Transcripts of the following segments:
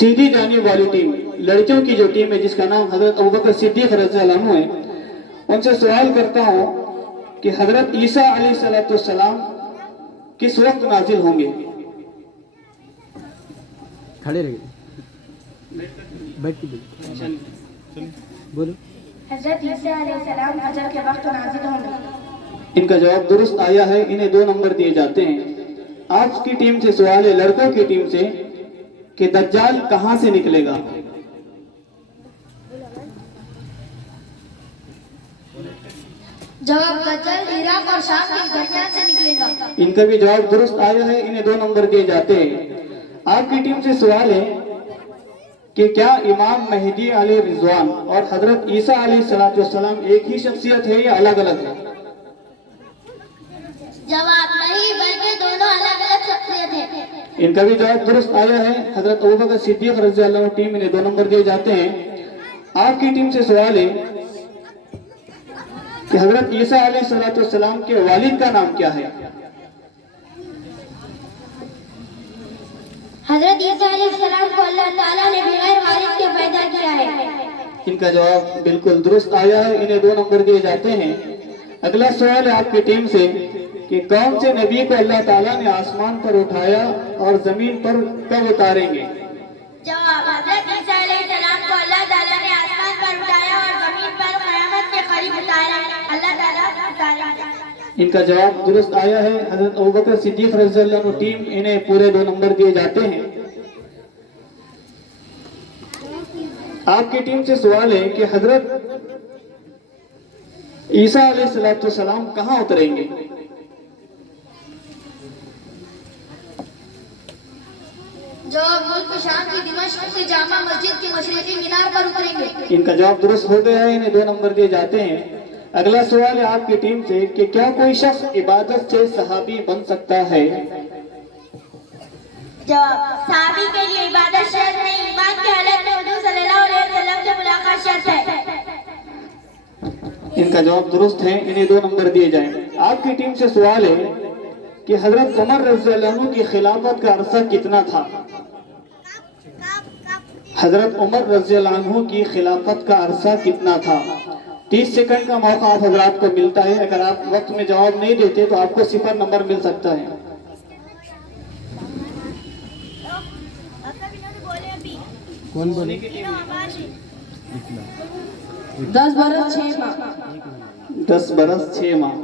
सीधी जाने वाली टीम, लड़कियों की जो टीम है जिसका नाम हजरत अबू बकर सिद्दीक रज़ियल्लाहु अन्हु है, उनसे सवाल करता हूँ कि हजरत ईसा अलैहिस्सलाम किस वक्त नाजिल होंगे। खड़े रहिए, बैठ के बोलो। हजरत ईसा अलैहिस्सलाम फजर के वक्त नाजिल होंगे। इनका जवाब दुरुस्त आया है, इन्हें 2 नंबर दिए जाते हैं। आज की टीम से सवाल है, लड़कों की टीम से, कि दज्जाल कहां से निकलेगा। जवाब दज्जाल इराक और शाम के दरमियान से निकलेगा। इनका भी जवाब दुरुस्त आया है, इन्हें 2 नंबर दिए जाते हैं। आपकी टीम से सवाल है कि क्या इमाम मेहदी अलैहि रिजवान और हजरत ईसा अलैहिस्सलाम एक ही शख्सियत है या अलग अलग है। जवाब नहीं, बल्कि दोनों अलग अलग शख्सियत है। इनका भी जवाब दुरुस्त आया है, हजरत अबू बकर सिद्दीक रज़ियल्लाहु अन्हु टीम, इन्हें 2 नंबर दिए जाते हैं। आपकी टीम से सवाल है कि हजरत ईसा अलैहिस्सलाम के वालिद का नाम क्या है। हजरत ईसा अलैहिस्सलाम को अल्लाह ताला ने बगैर वालिद के पैदा किया है। इनका जवाब बिल्कुल दुरुस्त आया है, इन्हें 2 नंबर दिए जाते हैं। अगला सवाल है आपकी टीम से कि कौन से नबी को अल्लाह ताला ने आसमान पर उठाया और जमीन पर कब उतारेंगे। जवाब हजरत ईसा अलैहिस्सलाम को अल्लाह ताला ने आसमान पर उठाया और जमीन पर क़यामत के करीब उतारा। अल्लाह ताला उतारेंगे। इनका जवाब दुरुस्त आया है, हजरत अबू बकर सिद्दीक रज़ियल्लाहु अन्हु टीम, इन्हें पूरे 2 नंबर दिए जाते हैं। आपकी टीम से सवाल है कि हजरत ईसा अलैहिस्सलाम कहां उतरेंगे। जवाब मुल्क शाम की दिमश्क के जामा मस्जिद के मशरिकी मीनार पर उतरेंगे। इनका जवाब दुरुस्त हो गया है, इन्हें 2 नंबर दिए जाते हैं। अगला सवाल है आपकी टीम से कि क्या कोई शख्स इबादत से सहाबी बन सकता है। जवाब सहाबी के लिए इबादत शर्त नहीं, ईमान के हालत में हुजूर सल्लल्लाहु अलैहि वसल्लम से मुलाकात शर्त है। इनका जवाब दुरुस्त है, इन्हें 2 नंबर दिए जाएं। आपकी टीम से सवाल है कि हजरत उमर रज़ियल्लाहु अन्हु की खिलाफत का अरसा कितना था। हजरत उमर रज़ियल्लाहु अन्हु की खिलाफत का अरसा कितना था। 30 सेकंड का मौका आप हजरात को मिलता है। अगर आप वक्त में जवाब नहीं देते तो आपको 0 नंबर मिल सकता है। कौन बोले? 10 बरस 6 माह। 10 बरस 6 माह।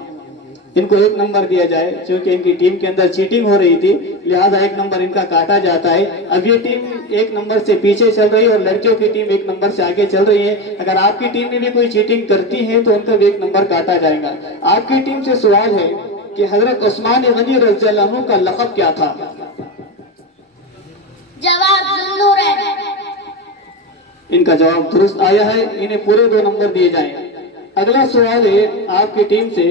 इनको 1 नंबर दिया जाए, क्योंकि इनकी टीम के अंदर चीटिंग हो रही थी, लिहाजा 1 नंबर इनका काटा जाता है। अब ये टीम 1 नंबर से पीछे चल रही है और लड़कियों की टीम 1 नंबर से आगे चल रही है। अगर आपकी टीम में भी कोई चीटिंग करती है तो उनका भी 1 नंबर काटा जाएगा। आपकी टीम से सवाल है कि हजरत उस्मान गनी रज़ियल्लाहु अन्हु का लक़ब क्या था। जवाब ज़ुन्नूरैन। इनका जवाब दुरुस्त आया है, इन्हें पूरे 2 नंबर दिए जाएं। अगला सवाल है आपकी टीम से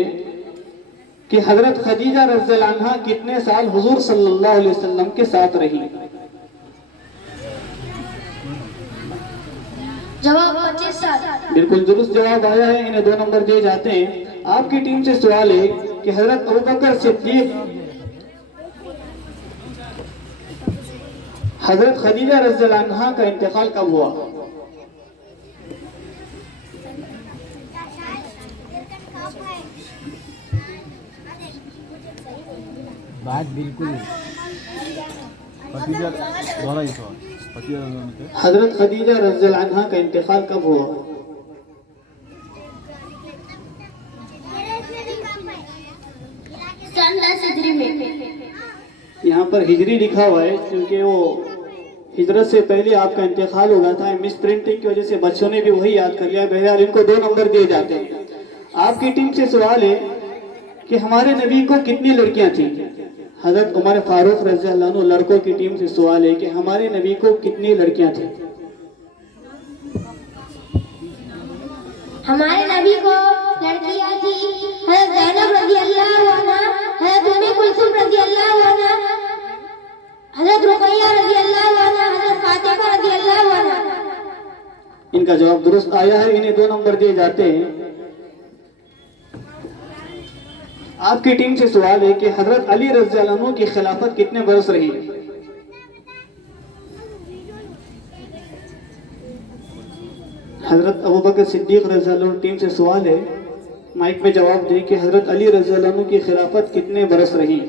कि हजरत खदीजा रज़ियल्लाहु अन्हा कितने साल हुजूर सल्लल्लाहु अलैहि वसल्लम के साथ रही। जवाब 25 साल। बिल्कुल दुरुस्त जवाब आया है, इन्हें 2 नंबर दिए जाते हैं। आपकी टीम से सवाल है कि हजरत अबू बकर सिद्दीक हजरत खदीजा रज़ियल्लाहु अन्हा का इंतकाल कब हुआ। बात बिल्कुल हजरत खदीजा रज़ियल्लाहु अन्हा का इंतकाल कब हुआ। सन 10 हिजरी में। यहाँ पर हिजरी लिखा हुआ है, क्योंकि वो हिजरत से पहले आपका इंतकाल हो गया था। मिस प्रिंटिंग की वजह से बच्चों ने भी वही याद कर लिया। बहरहाल इनको 2 नंबर दिए जाते हैं। आपकी टीम से सवाल है कि हमारे नबी को कितनी लड़कियां थी। हजरत उमर फारूक रज़ियल्लाहु अन्हु लड़कों की टीम से सवाल है कि हमारे नबी को कितनी लड़कियां थी। हमारे नबी को लड़कियां थी हज़रत ज़ैनब रज़ियल्लाहु अन्हा, हज़रत उम्मे कुलसूम रज़ियल्लाहु अन्हा, हज़रत रुक़ैया रज़ियल्लाहु अन्हा, हज़रत फातिमा रज़ियल्लाहु अन्हा। इनका जवाब दुरुस्त आया है, इन्हें 2 नंबर दिए जाते हैं। आपकी टीम से सवाल है कि हजरत अली रज़ियल्लाहु अन्हु की खिलाफत कितने बरस रही। हजरत अबू बकर सिद्दीक रज़ी अल्लाह अन्हु टीम से सवाल है, माइक में जवाब दे कि हजरत अली रज़ी अल्लाह अन्हु की खिलाफत कितने बरस रही?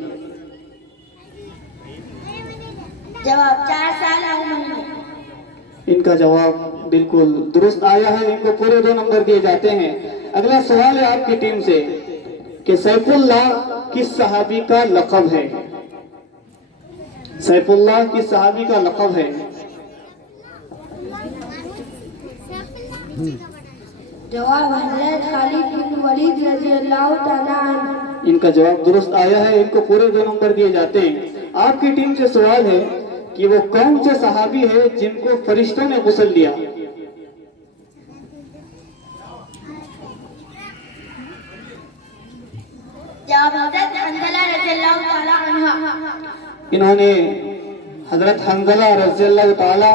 जवाब 4 साल 9 महीने। इनका जवाब बिल्कुल दुरुस्त आया है, इनको पूरे 2 नंबर दिए जाते हैं। अगला सवाल है आपकी टीम से कि सैफुल्लाह किस सहाबी का लक़ब है? सैफुल्लाह किस सहाबी का लक़ब है? जवाब हज़रत खालिद बिन वलीद रज़ियल्लाहु ताला अन्हु। इनका जवाब दुरुस्त आया है, इनको पूरे 2 नंबर दिए जाते हैं। आपकी टीम से सवाल है कि वो कौन से सहाबी है जिनको फरिश्तों ने गुस्ल दिया? जवाब हज़रत हंज़ला रज़ियल्लाहु ताला अन्हा। इन्होंने हजरत हंज़ला रज़ियल्लाहु ताला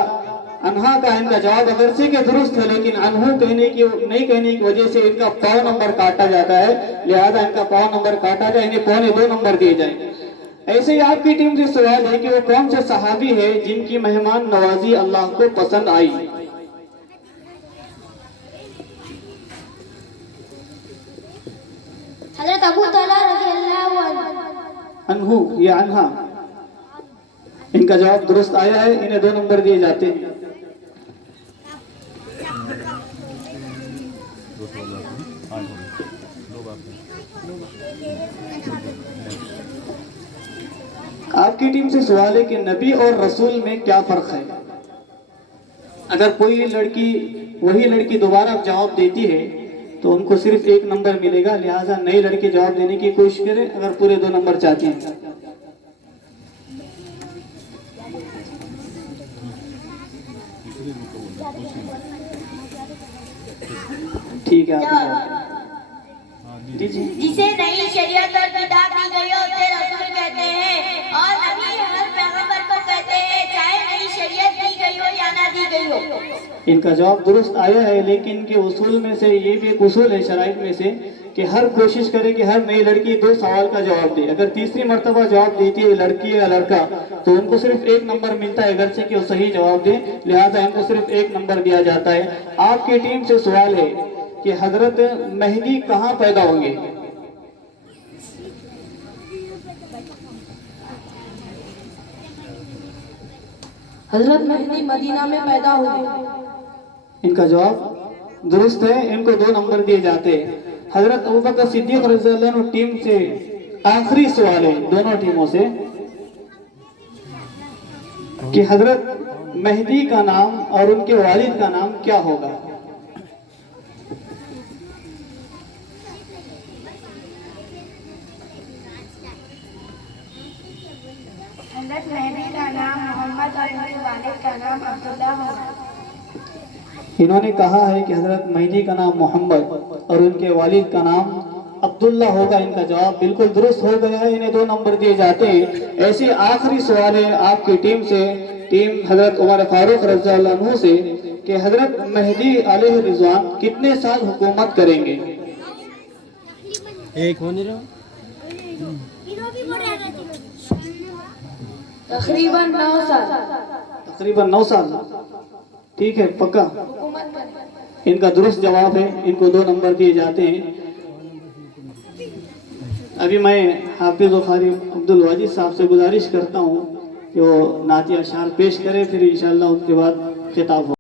अन्हा का इनका जवाब अगरचे के दुरुस्त है, लेकिन अनहु नहीं कहने की वजह से इनका पाव नंबर काटा जाता है, लिहाजा इनका पाव नंबर काटा जाए, इन्हें पौने 2 नंबर दिए जाए। ऐसे ही आपकी टीम से सवाल है कि वो कौन से सहाबी है जिनकी मेहमान नवाजी अल्लाह को पसंद आई? हज़रत अबू तला रज़ियल्लाहु अन्हु। अनहु या अनहा? इनका जवाब दुरुस्त आया है, इन्हें 2 नंबर दिए जाते हैं। आपकी टीम से सवाल है कि नबी और रसूल में क्या फर्क है? अगर कोई लड़की वही लड़की दोबारा जवाब देती है तो उनको सिर्फ 1 नंबर मिलेगा, लिहाजा नई लड़की जवाब देने की कोशिश करें अगर पूरे 2 नंबर चाहती हैं। ठीक है, आप जी जी। जिसे नई शरीयत और किताब दी गई है उसे रसूल कहते हैं, और नबी हर पैगंबर को कहते हैं, चाहे नई शरीयत दी गई हो या ना दी गई हो। इनका जवाब दुरुस्त आया है, लेकिन इनके उसूल में से ये भी एक उसूल है शराइत में से कि हर कोशिश करे कि हर नई लड़की 2 सवाल का जवाब दे। अगर तीसरी मर्तबा जवाब देती है लड़की या लड़का तो उनको सिर्फ 1 नंबर मिलता है, अगरचे कि वो सही जवाब दे, लिहाजा इनको सिर्फ 1 नंबर दिया जाता है। आपकी टीम से सवाल है कि हजरत मेहदी कहाँ पैदा होंगे? हजरत मेहदी मदीना में पैदा हुए। इनका जवाब दुरुस्त है, इनको 2 नंबर दिए जाते हैं। हजरत अबू बकर सिद्दीक रज़ियल्लाहु अन्हु टीम से आखिरी सवाल है दोनों टीमों से कि हजरत मेहदी का नाम और उनके वालिद का नाम क्या होगा? हजरत मेहदी का नाम मोहम्मद और उनके वालिद का नाम अब्दुल्ला होगा। इन्होंने कहा है कि हजरत मेहदी का नाम मोहम्मद और उनके वालिद का नाम अब्दुल्ला होगा। इनका जवाब बिल्कुल दुरुस्त हो गया है, इन्हें 2 नंबर दिए जाते हैं। ऐसे आखिरी सवाल है आपकी टीम से, टीम हजरत उमर फारूक रज़ियल्लाहु अन्हु से कि हजरत मेहदी अलैहि रिज़वान कितने साल हुकूमत करेंगे? एक होने रहो। तकरीबन 9 साल। तकरीबन 9 साल। ठीक है, पक्का? इनका दुरुस्त जवाब है, इनको 2 नंबर दिए जाते हैं। अभी मैं हाफिज कारी अब्दुल वाजिद साहब से गुजारिश करता हूँ कि वो नातिया अशार पेश करें, फिर इंशाअल्लाह उनके बाद खिताब हो।